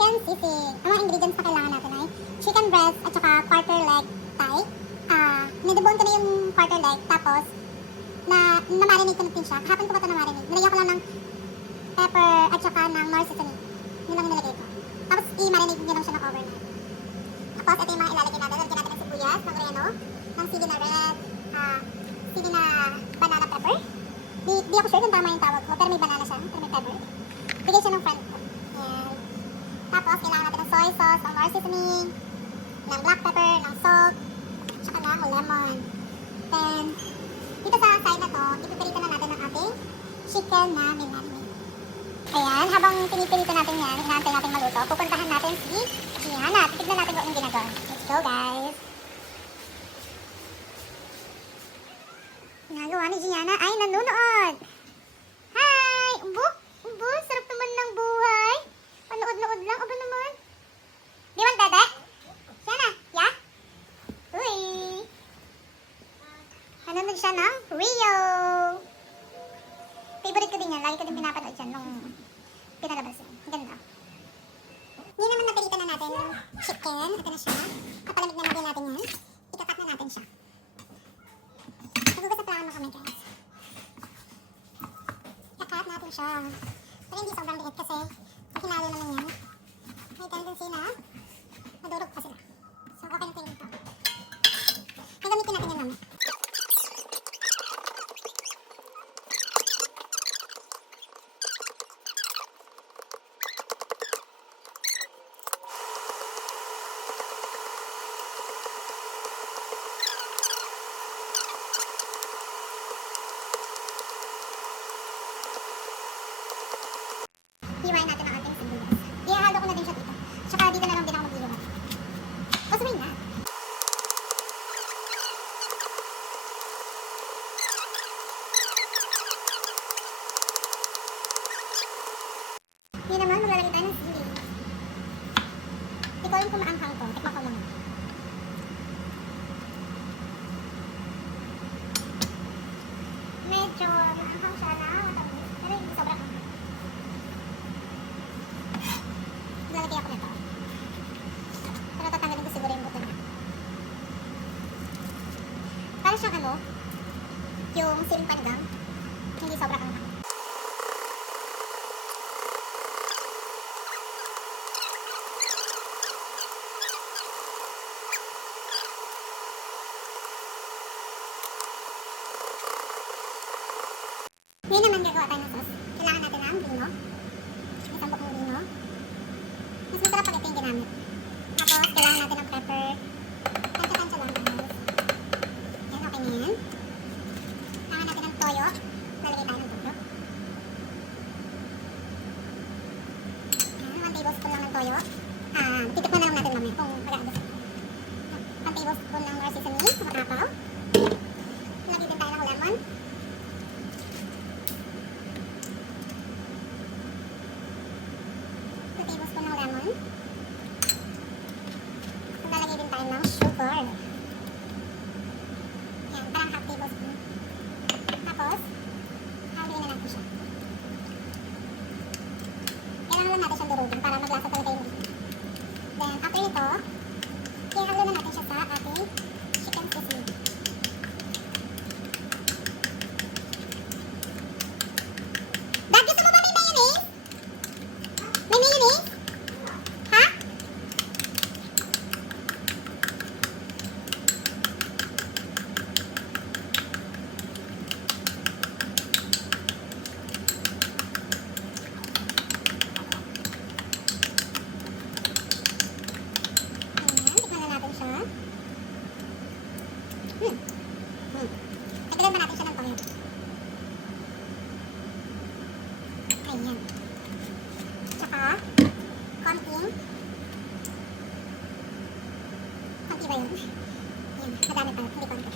chicken sisig. Ang mga ingredients na kailangan natin ay chicken breast at saka quarter leg thigh. Nidebone ko na yung quarter leg, tapos na-marinate ko na din siya. Kahapon ko pa ito na-marinate. Nilagyan ko lang ng pepper at saka ng nor seasoning. Yun lang nilagay ko. Tapos i-marinate nyo lang siya ng overnight. Tapos ito yung mga ilalagay natin. Lalagyan natin ng sibuyas, ng oreno, ng sili na red, sili na banana pepper. Di ako sure kung tama yung tawag ko, pero may banana siya, pero may pepper. Bigay siya ng friend ko. And, tapos kailangan natin ng soy sauce, ng nor seasoning, ng black pepper, ng salt, saka ng lemon. Then, dito sa side na to, ipipirito na natin ang ating chicken na minarinate. Ayan, habang pinipirito natin yan, inaantay natin maluto, pupuntahan natin si Gianna. Titignan natin kung anong ginagawa. Let's go, guys! Ginagawa ni Gianna ay nanonood! Hi! Umbo! Umbo! Sarap naman ng buhay! Panood-nood lang. Aba naman! Di man, dede? Gianna, ya? Uy! Nanonood siya ng Rio! Favorite ko din yan. Lagi ko din pinapanood yan nung pinalabas yan. Ganda. Hindi naman napirita na natin yung chicken. Ito na siya. Kapalamig na lagyan natin yan. Ikakat na natin siya. Nagugas na pala kami, guys. Ikakat natin siya. Pero hindi sobrang liit kasi pag hinalo naman yan, may tendency na madurog pa sila. So, okay na tayo ito. Nagamitin natin yan naman. Hiwain natin ang ating sibuyas. Ihahalo ko na din siya dito. Tsaka dito na lang din ako mag-iwan. O, sabay na. Hindi naman, maglalagay tayo ng sili. Hindi ko alam kung maanghang to. Tikman ko muna. Medyo maanghang siya na matamis. Pero hindi sobrang anghang. Lalagay ako nito. Pero tatanggalin ko siguro yung buto niya. Para siyang ano, yung siling panigang, hindi sobrang anghang. Ngayon naman gagawa tayo ng sauce. Kailangan natin ng vino. Isang bukong vino. Mas masarap pag ito yung ginamit. Tapos, kailangan natin ng pepper. Tansya-tansya lang, guys. Yan, okay na yan. Kailangan natin ng toyo. Lalagay tayo ng toyo. Yan, 1 tablespoon lang ng toyo. Titikman na lang natin mamaya kung mag-aagos. 1 tablespoon ng nor seasoning, kapatapaw. Lagay din tayo ng lemon. 2 tablespoon ng lemon. Lalagay din tayo ng sugar. Yan, parang half tablespoon. Tapos, haluin na natin siya. Kailangan lang natin siyang durugin para maglasa talaga yung meat. Then, after ito, ihalo na natin siya sa ating chicken sisig. Dad, gusto mo ba may mayonnaise? May mayonnaise? Ha? Ayan, tikman na natin siya. Dagdagan pa natin siya ng toyo. Ayan. Tsaka, konti ba yun? Ayan, madami pa, hindi konti.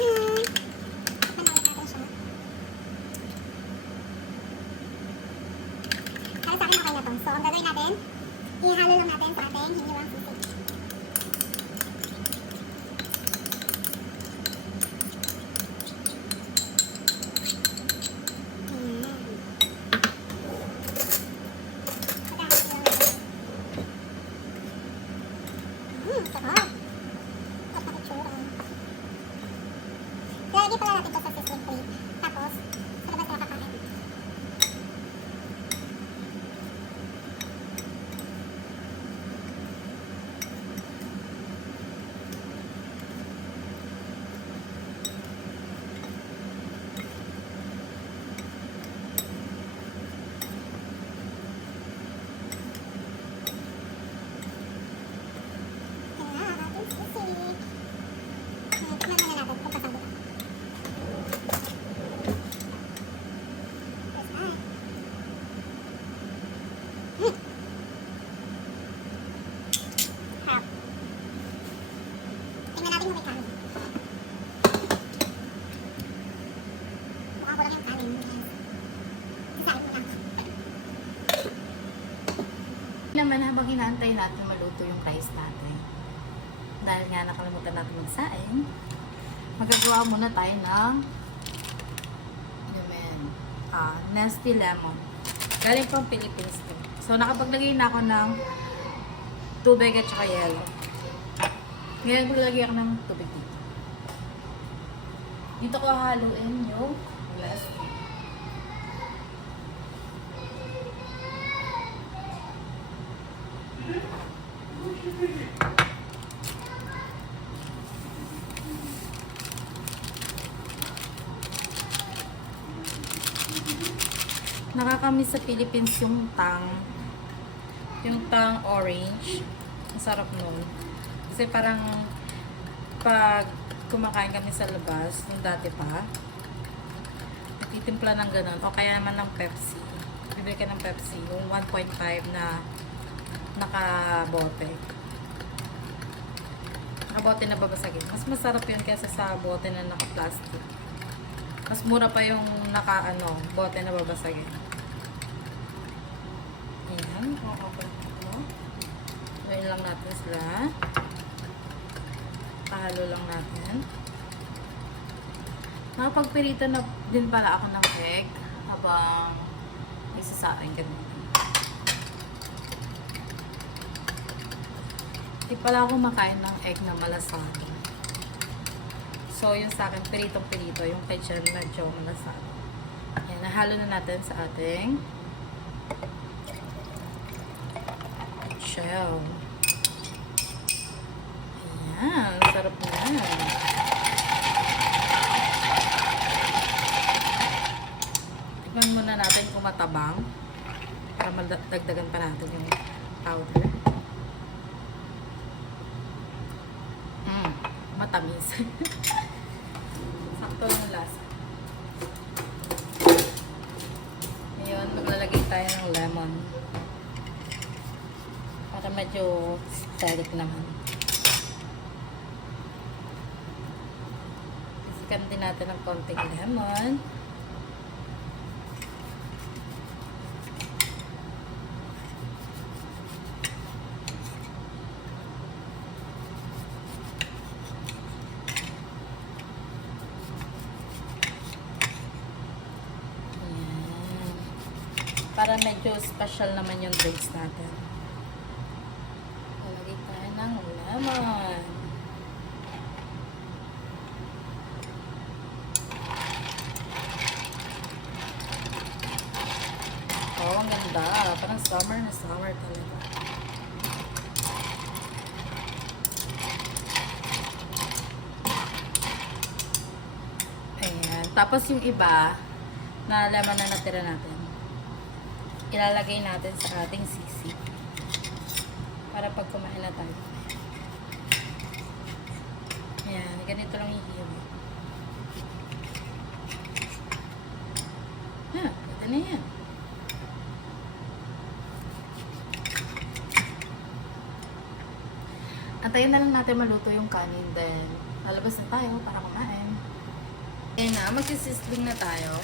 Ayan. Manawag natin siya. Halos So, ang gagawin natin, ihalo lang natin sa ating hiniwang sisig. Sarap. At nakitsura. Lalagay pala natin ito sa sizzling plate. Tapos, sa labas na kakain. Tingnan natin kung may kanin. Mukha ko lang yung kanin. Isahin mo lang. Naman habang inaantay natin maluto yung rice natin. Dahil nga nakalimutan natin magsaing, magagawa muna tayo ng Nesty Lemon. Galing pang Philippines to. So nakapaglagay na ako ng tubig at saka yellow. Ngayon lagay ako ng tubig dito. Dito ko haluin yung Nesty. Nakakamiss sa Philippines yung tang orange. Ang sarap nun. Kasi parang pag kumakain kami sa labas, yung dati pa, nagtitimpla ng ganun. O kaya naman ng Pepsi. Bibili ka ng Pepsi. Yung 1.5 na nakabote. Nakabote na babasagin. Mas masarap yun kaysa sa bote na naka-plastic. Mas mura pa yung bote na babasagin. Ayan. Okay. Gawin lang natin sila. Pahalo lang natin. Nakapagpirito na din pala ako ng egg habang isasain ganun. Hindi pala ako makain ng egg na malasado. So, yung sa akin, piritong-pirito. Yung kay Jen, medyo malasado. Ayan, nahalo na natin sa ating shell. Ayan, sarap na yan. Tignan muna natin kung matabang. Para madagdagan pa natin yung powder. Matamis. Sakto yung lasa. Ngayon, maglalagay tayo ng lemon. Para medyo acidic naman. Isikan din natin ng konting lemon. Para medyo special naman yung drinks natin. Lalagay tayo ng lemon. Oh, ang ganda. Parang summer na summer talaga. Ayan. Tapos yung iba na lemon na natira natin, ilalagay natin sa ating sisig para pag kumain na tayo. Ayan, ganito lang ihihiro. Pwede na yan. Antayin na lang natin maluto yung kanin, then lalabas na tayo para kumain. Ayan na, magsisisling na tayo.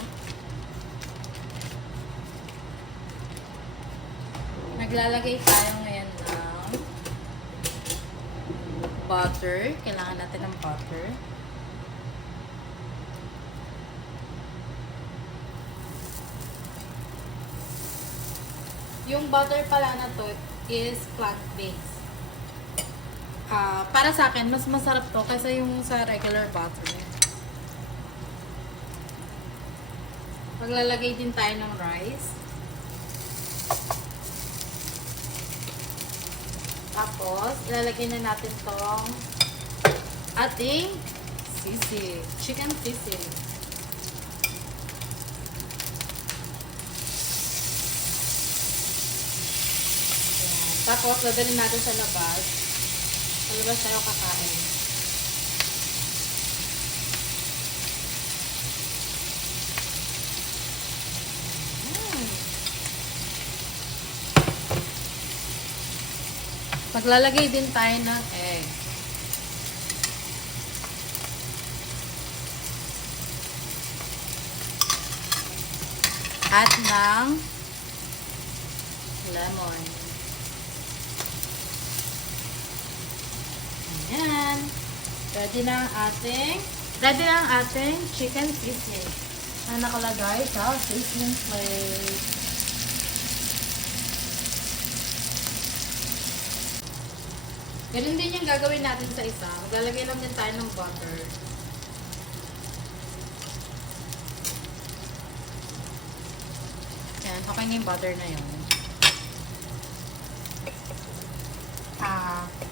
Naglalagay tayo ngayon ng butter. Kailangan natin ng butter. Yung butter pala na to is plant-based. Para sa akin, mas masarap to kaysa yung sa regular butter. Maglalagay din tayo ng rice. Tapos, ilalagay na natin tong ating sisig. Chicken sisig. Ayan. Tapos, dadalhin natin sa labas. Sa labas tayo kakain. Maglalagay din tayo ng egg. At ng lemon. Ayan. Ready na ang ating chicken sisig na nakalagay sa sizzling plate. Ganun din yung gagawin natin sa isa. Maglalagay lang din tayo ng butter. Yan, okay na yung butter na yun.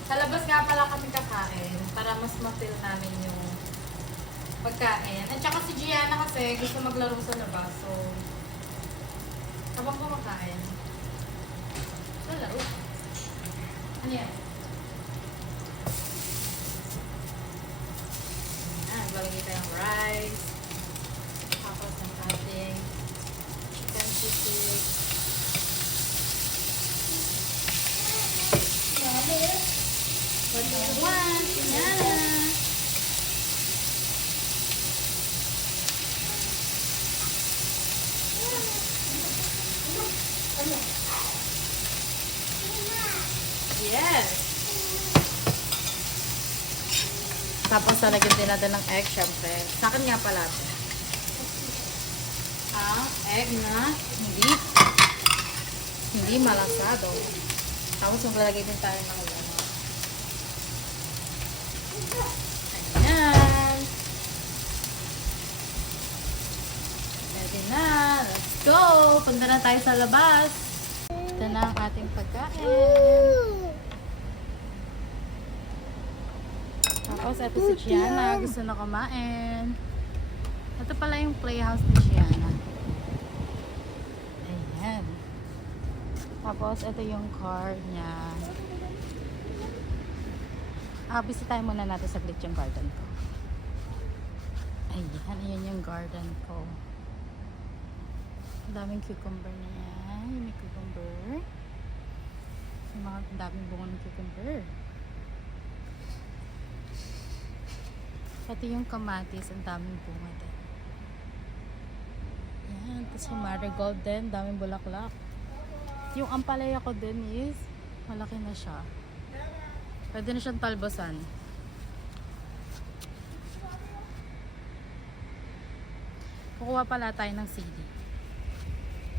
Sa labas nga pala kami kakain para mas ma-feel namin yung pagkain. At saka si Gianna kasi gusto maglaro sa labas. So, habang kumakain, laro. Ano yan? Lalagay tayong rice. Tapos ng ating chicken sisig. What do you want? Yan. Yes. Tapos lalagyan din natin ng egg, syempre. Sa akin nga pala ito. Ang egg na hindi malasado. Tapos maglalagay din tayo ng lemon. Ayan. Ready na. Let's go! Punta na tayo sa labas. Ito na ang ating pagkain. Tapos, ito si Gianna. Gusto na kumain. Ito pala yung playhouse ni Gianna. Ayan. Tapos, ito yung car niya. Bisitahin muna natin saglit yung garden ko. Ayan. Ayan yung garden ko. Ang daming cucumber na yan. May cucumber. May mga daming bunga ng cucumber. Pati yung kamatis, ang daming bunga din. Yan, tapos yung marigold din, daming bulaklak. Yung ampalaya ko din is, malaki na siya. Pwede na siyang talbosan. Kukuha pala tayo ng sili.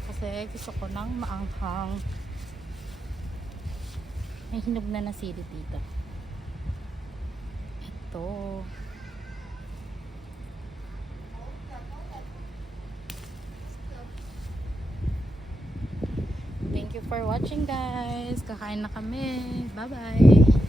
Kasi gusto ko ng maanghang. May hinog na sili dito. Ito. Thank you for watching, guys. Kakain na kami. Bye-bye.